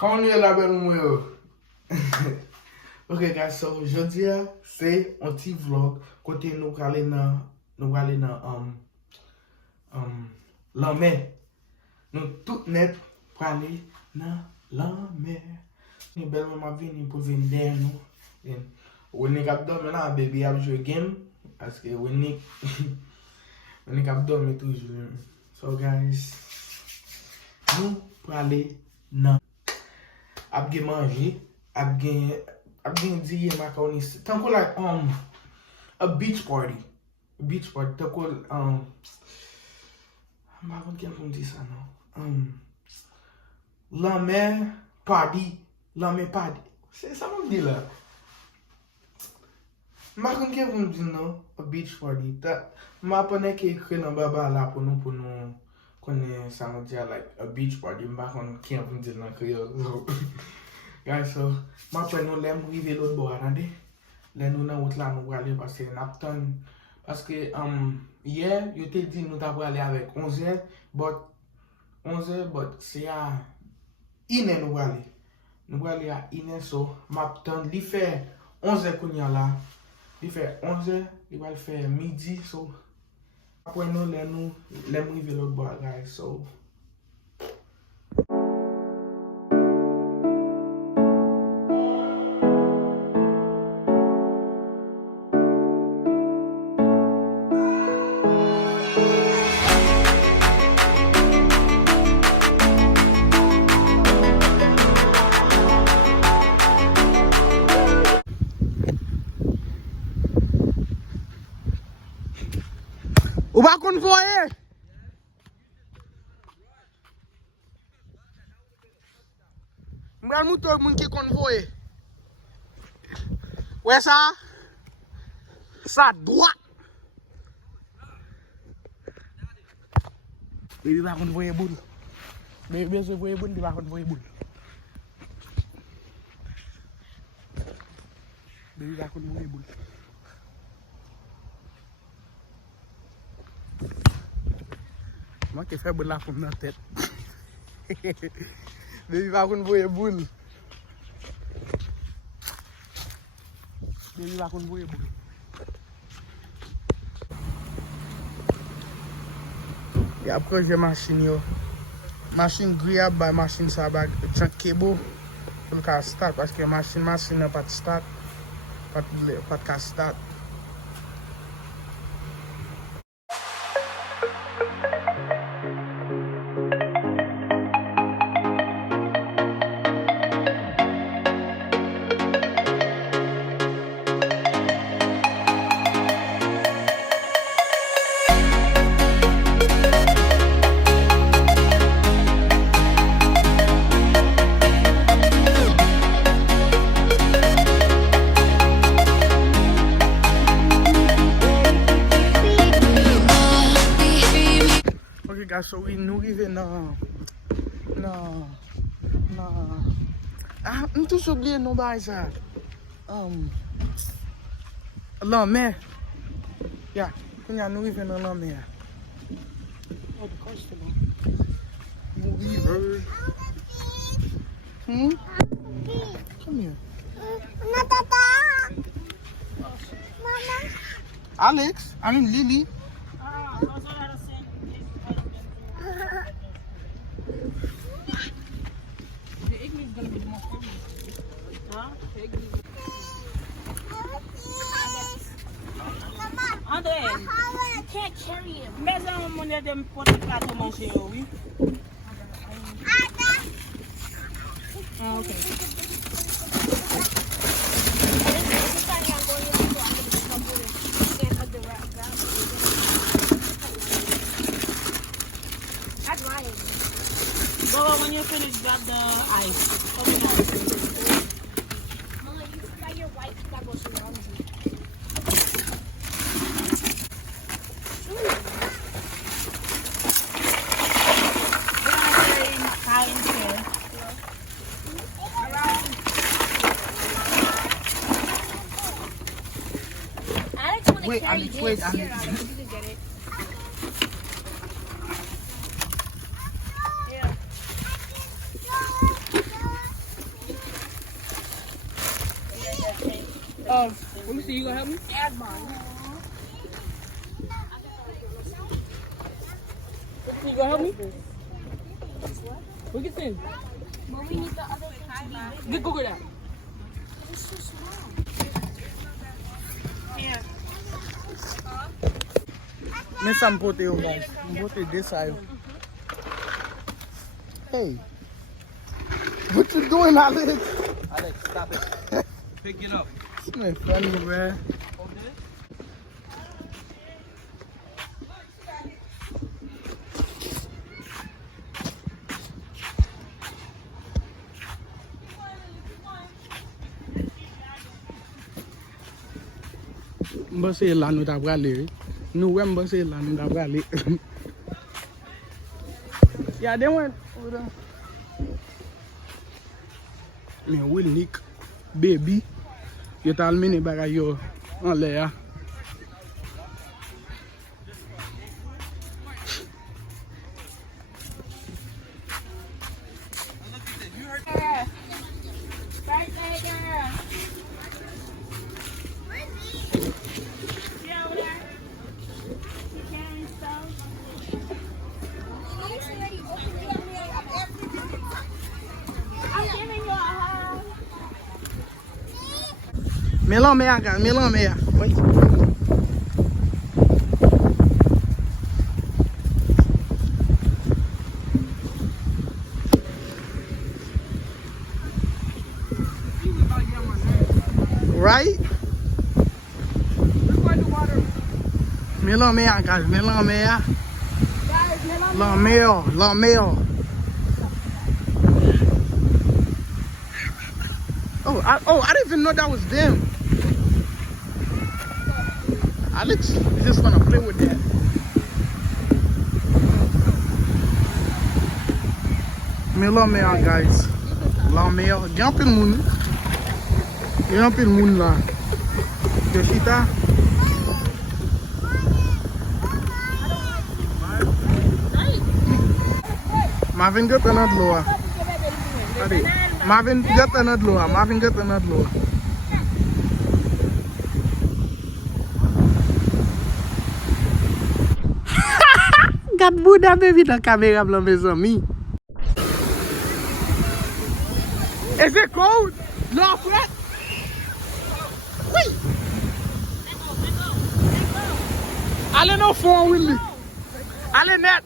Comment est la belle moi? Ok guys, so aujourd'hui c'est un petit vlog côté nous aller dans la mer. Nous tout net pour aller dans la mer. Ni belle maman vini pour venir derrière nous. On est cap dormir là, baby a joué game parce que on est cap dormir toujours. So guys, nous pour aller dans ap gen manger, ap gen diye macaroni. Tanko like a beach party. Tanko Mwen ken pou di sa nou. La mer party. C'est ça mwen di la. Mwen ken pou di nou a beach party. Mwen apone ke ekre nan baba la pou nou konen sa mwen di like a beach party. Mwen ken pou di nan kriyo. Guys, so mwen apone nou lem rive lot bo anade. Lè nou nan wot la nou wale parce nap ton. Parce que hier, yo te dit nous t'avons aller avec 11h, but c'est à Ine nous aller. Nous aller à Ine, so m'attend li fait 11h kounya là. Il fait 11h, il va le faire midi, so après nous les rive l'autre bord, guys, so ou va convoyer? Mwen moutou moun ki convoyer. Ouais ça? Ça droit. Baby va convoyer boule. Baby se voyer boule, il va convoyer boule. Baby va convoyer boule. Moi qui fais boule la femme dans la tête. Baby va convoyer boule. Baby va convoyer boule. Et après j'ai machine yo. Machine grillable by machine ça bag chunk cable pour le start parce que machine n'a pas de start. Pas de start. So we nou rive nan m tous oubliye nou bay sa lan mer. Ya, kounya nou rive nan lan mer. Oh, the car's still on. Nou rive. Come here. Mama. Alex, I mean Lily. I can't carry him. Mais on monnaie de porter plateau manger, oui. Ah, okay. That's mine. Go when you finish, grab the ice. Mama, you forgot your white that goes around you. Wait, Alex, wait, Alex. You can get it. Yeah. Let me see. You gonna help me? You gonna help me? We can sing. But we need the other thing to be Get Google that. It's too small. Yeah. Me some pote yo guys. Pote this side. Hey. What you doing, Alex? Alex, stop it. Pick it up. It's not funny, bro. Mba se la nou ta prale. Nou wè mba se la nou ta prale. Yeah, they went over there. Men Will Nick, baby. Yo tal mini bagay yo an le ya. Birthday girl. Yeah, over there. You carrying stuff? I'm giving you a hug. Melon me ya guys, melon me ya. Wait. Right? Melon me ya guys, melon me ya. La meal. I didn't even know that was them. Alex is just gonna play with that. Melon me ya guys. La meal. Gen pil moun. Gen pil moun la. Yo chita. Marvin get another lower. Adi. Marvin get another lower. Marvin get another lower. Gat Buddha baby dans caméra blanc mes amis. Is it cold? No sweat. Oui. Allez no phone with me. Allez net.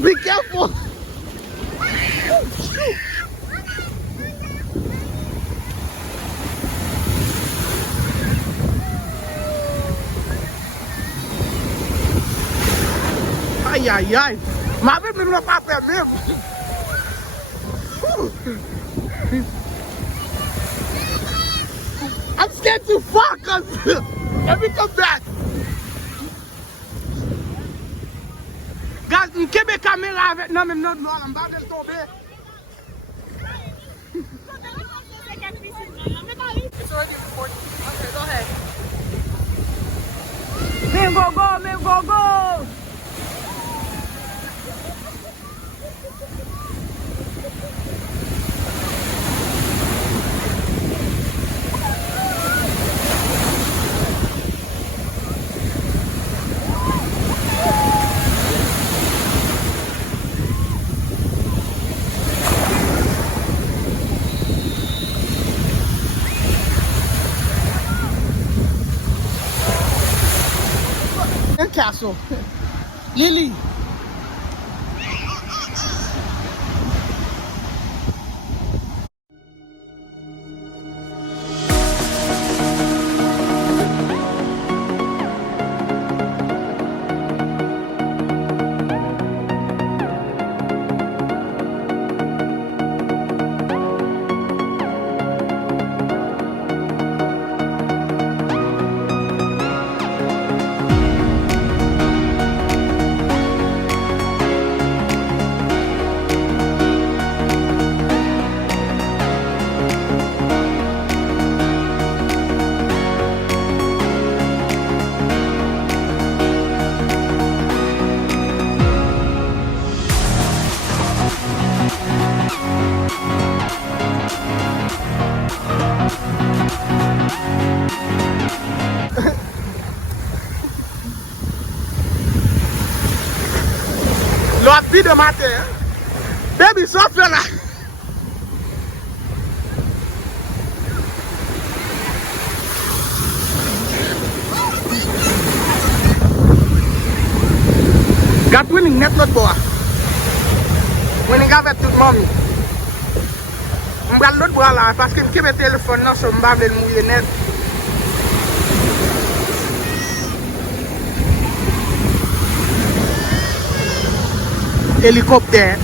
Be careful. Ay, ay, ay. Ma vie ne l'a pas permis. I'm scared to fuck us. Let me come back. Guys, m kebe kamera avec nan men not nou an ba del tombe. It's already recording. Okay, go ahead. Men go. Castle. Lily. L'autre vie de matin. Baby, sauf là. Gat winning net l'autre bois. Winning avec tout le monde. Je vais l'autre bois là parce que je vais téléphone là sur ma le mouiller net. Hélicoptère.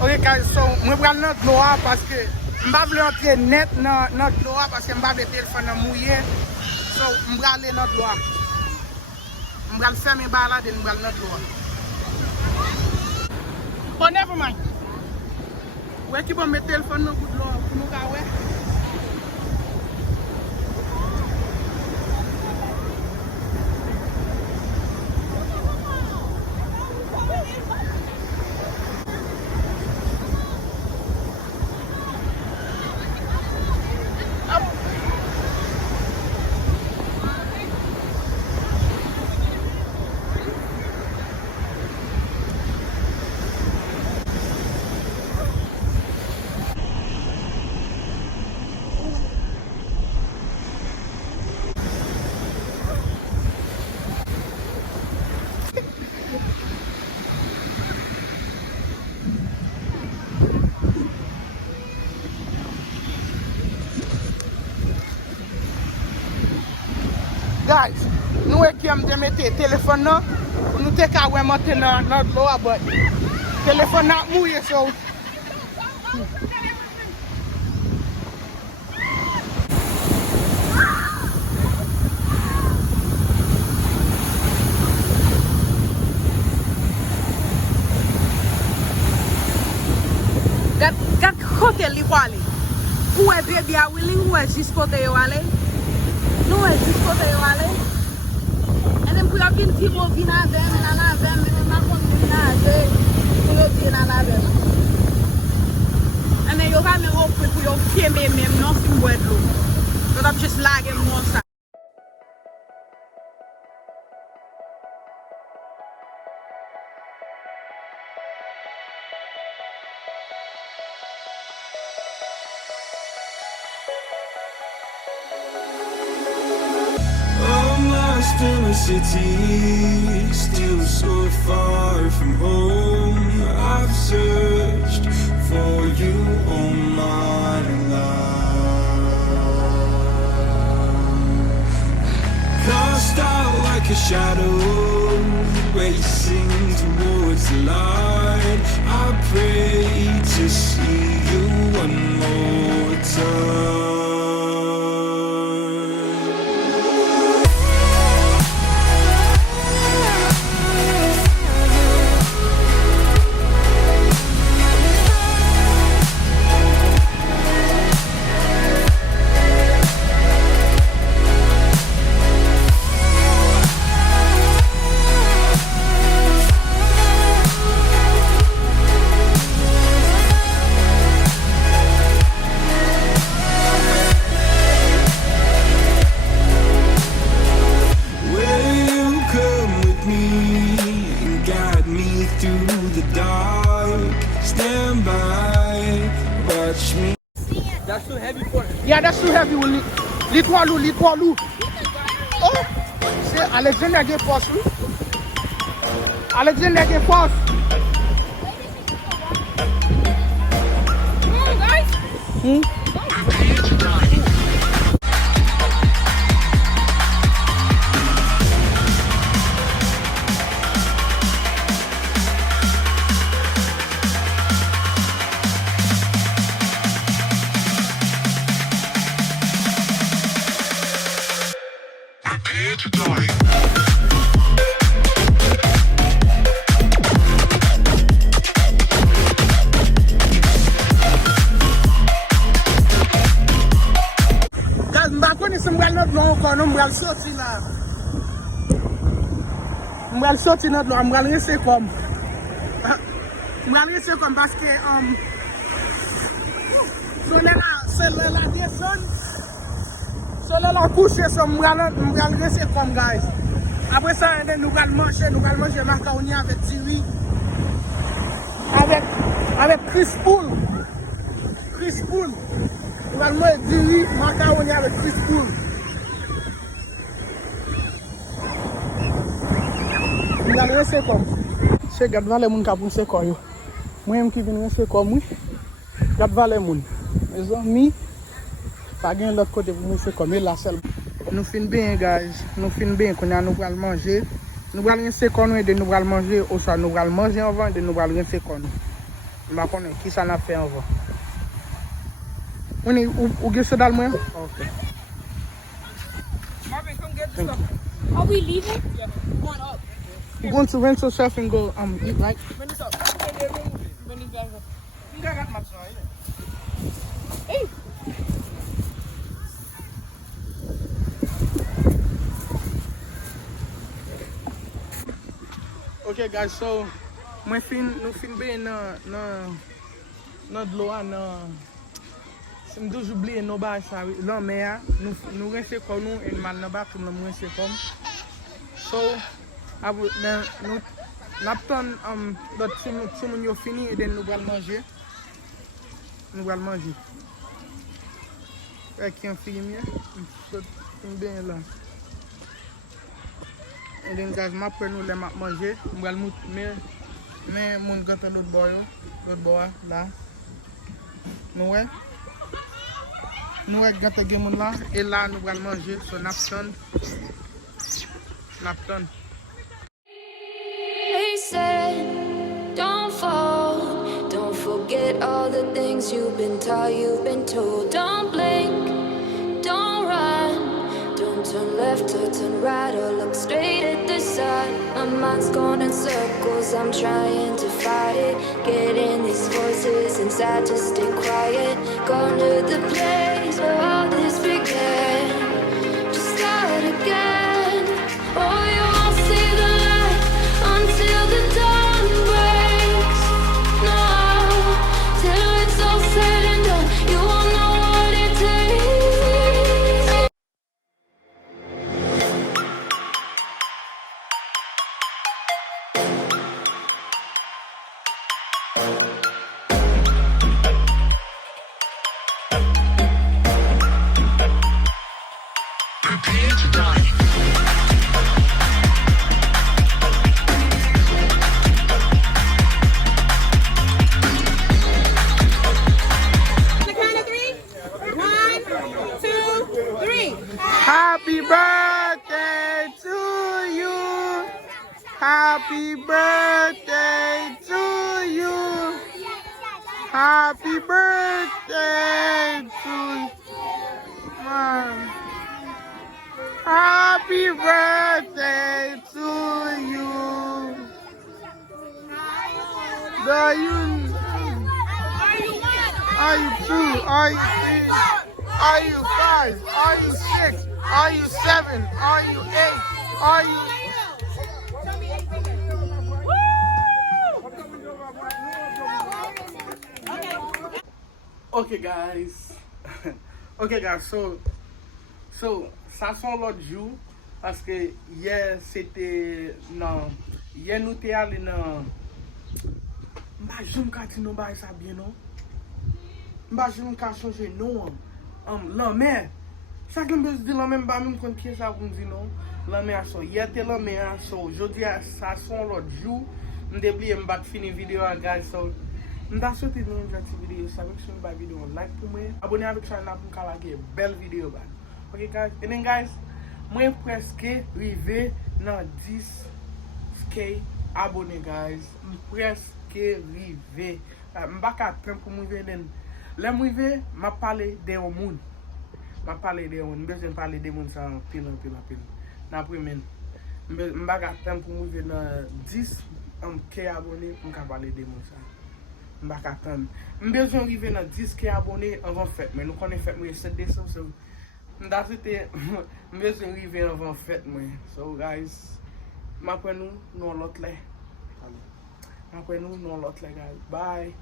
Ok, so, je vais prendre notre l'eau parce que je ne vais pas entrer net dans notre l'eau parce que je ne vais pas le téléphone mouillé. So, je vais aller dans notre l'eau. Je vais faire mes balades et je vais aller dans notre l'eau. Oh, never mind. Où est-ce qu'il va mettre le téléphone dans l'eau pour nous faire? Guys, nous qui aimons mettre le téléphone là, nous te ka ouais monter dans notre l'eau but téléphone n'a mouillé so. Gat hotel li wale. Où est baby a willing? Où est juste côté yo ale? Nou e jis kote yo ale. En dem pou yo vin ti bo vin avem, nan avem, nan kon vin ave, pou yo vin nan avem. En yo va me opre pou yo fiyeme mem, non fin bwed lo. Yo tap just lage moun sa. In a city, still so far from home. I've searched for you all my life. Cast out like a shadow, racing towards the light. I pray to see you one more time. That's too heavy for him. Yeah, that's too heavy. Little. Oh, c'est Alexander get force. Alexander get force. Come on, guys. guys, mbral not lo encore, non mbral sorti là. Mbral sorti not lo, mbral rester comme. Mbral rester comme parce que soleil la descend. Soleil la couche, so mbral rester comme guys. Après ça, nous allons manger macaroni avec Thierry. Avec Chris Poul. Nous allons manger Thierry, macaroni avec Chris Poul. Nous allons rester comme. C'est gade les gens qui ont poussé comme yo. Moi-même qui viens rester comme moi. Gade les gens. Les amis, pas gain l'autre côté pour rester comme la seule. Nous finissons bien, guys. Nous finissons bien. Quand nous allons manger, nous allons rester comme nous et nous allons manger. Ou soit nous allons manger avant et nous allons rester comme nous. Je ne sais pas qui ça n'a fait avant. Où est-ce que c'est dans le moins? Ok. Marvin, come get the stuff. Are we leaving? Yeah, we're going up. You're going to rinse yourself and go eat, right? Bring this up. Bring these guys up. You got my son, Hey. Okay guys, so nous fin bien dans de l'eau si nous oublier nos bas ça là mais nous rester comme nous et mal dans bas nous rester comme so nous n'attend d'autres si nous fini et nous allons manger avec un film so bien là. Et then guys, après nous les manger, nous allons mais mon gâteau l'autre bois là. Nous gâteau game là et là nous allons manger sur napton. They said, don't fall, don't forget all the things you've been taught, you've been told. Don't blink, don't run, don't turn left or turn right or look straight at the sun. My mind's going in circles, I'm trying to fight it. Getting these voices inside to stay quiet. Gone to the place where all this began. Just start again. Oh, you won't see the light until the dawn breaks. No, till it's all said and done, you won't know what it takes. The count of 3. 1, 2, 3. Happy birthday to you. Happy birthday to you. Happy birthday to you. Happy birthday to you. Are you 2? Are you 3? Are you 5? Are you 6? Are you 7? Are you 8? Are you... Okay guys. Okay guys, so ça sont l'autre jour parce que hier c'était non, hier nous t'es allé dans m'imagine quand tu nous bail ça bien non. M'imagine quand changer non. La mer. Ça que me dit la même pas même quand qui ça vous dit non. La mer so hier t'es la mer so aujourd'hui ça sont l'autre jour. M'débli m'bat fini vidéo guys so m'da souhaité nous une petite vidéo ça avec une belle vidéo like pour moi abonnez avec chaîne là pour calaguer belle vidéo ba. Okay guys, and then guys, moi presque arrivé dans 10K abonnés guys. Presque arrivé. M'pa ka temps pour m'arriver den. Là m'arriver, m'a parler de moun. M'a parler de moun, besoin parler de moun ça pile. Na premier. M'pa ka temps pour m'arriver dans 10K abonnés pour parler de moun ça. M'pa ka temps. M'besoin arriver dans 10K abonnés avant fête, mais nous connaissons fête le 7 décembre. Mda sete, mbe se rive avan fèt mwen. So guys, mapwen nou lot le. Mapwen nou lot le guys. Bye.